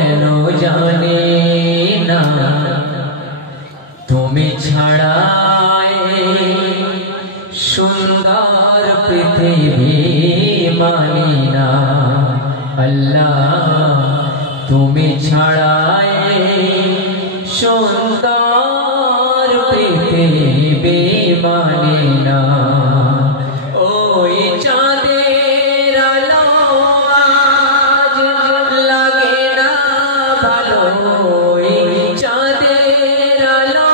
কেন জানি না তুমি ছাড়া সুন্দর পৃথিবী মানি না আল্লাহ তুমি ছাড়া সুন্দর পৃথিবী মানি না ওই চাঁদের আলো আজ লাগে না ভালো ওই চাঁদের আলো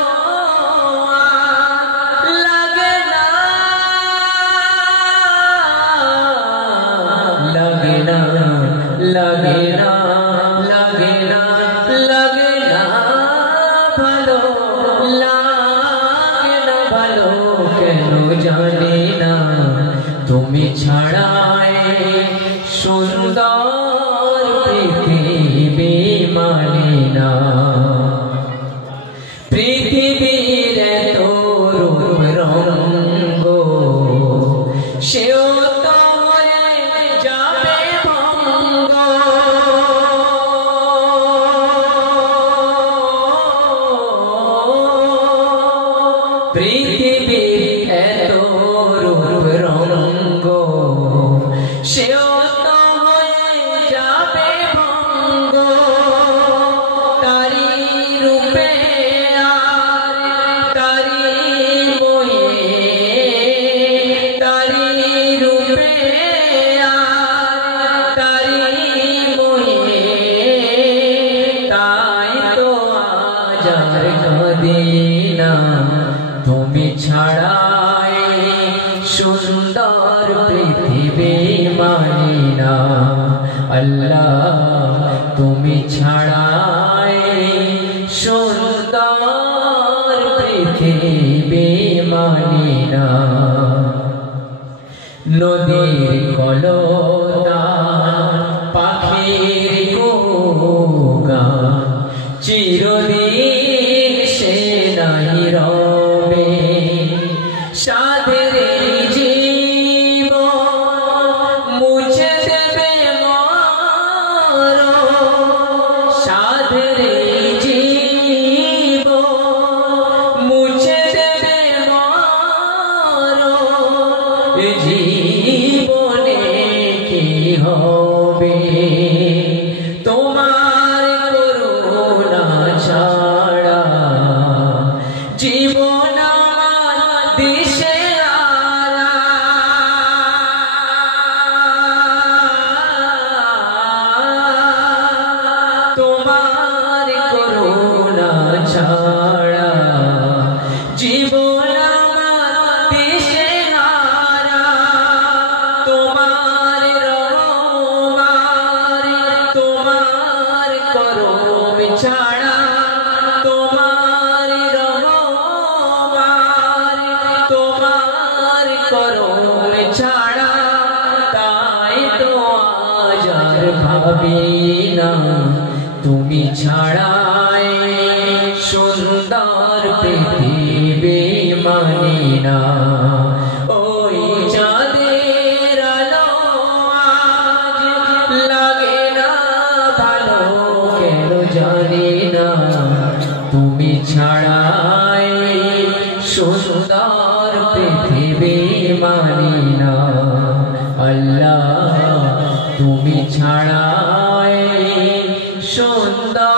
লাগে না লাগে না লাগে না লাগে না লাগে না ভালো লাগে না ভালো কেন জানি না তুমি ছাড়া সুন্দর পৃথিবী মানি না পৃথিবীর এত রূপ রঙ্গ সেও তো হয়ে যাবে ভঙ্গ পৃথিবীর এত রূপ রঙ্গ সেও তো হয়ে যাবে ভঙ্গ তারি রূপে আর তারি মোহে তারি রূপে আর তারি মোহে তাই তো আজ আর কদিনা তুমি ছাড়া সুন্দর পৃথিবী মানি না আল্লাহ তুমি ছাড়া সুন্দর পৃথিবী মানি না নদীর কলতান পাখির গান চিরদিন সে নাই রবে সাধের জীবন মুছে দেবে মরণ সাধের জীবন মুছে দেবে মরণ জীবনে কি হবে তোমার করুণা ছাড়া জীবন আমার দিশেহারা তোমার করুণা ছাড়া জীবন আমার দিশেহারা তোমার রহমান তোমার করম ছাড়া তোমার রহমান তোমার করম ছাড়া তাই তো আজ আর ভাবি না তুমি ছাড়া সুন্দর পৃথিবী মানি না ওই চাঁদের আলো আজ লাগে না ভালো কেন জানি না তুমি ছাড়া সুন্দর পৃথিবী মানি না আল্লাহ তুমি ছাড়া সুন্দর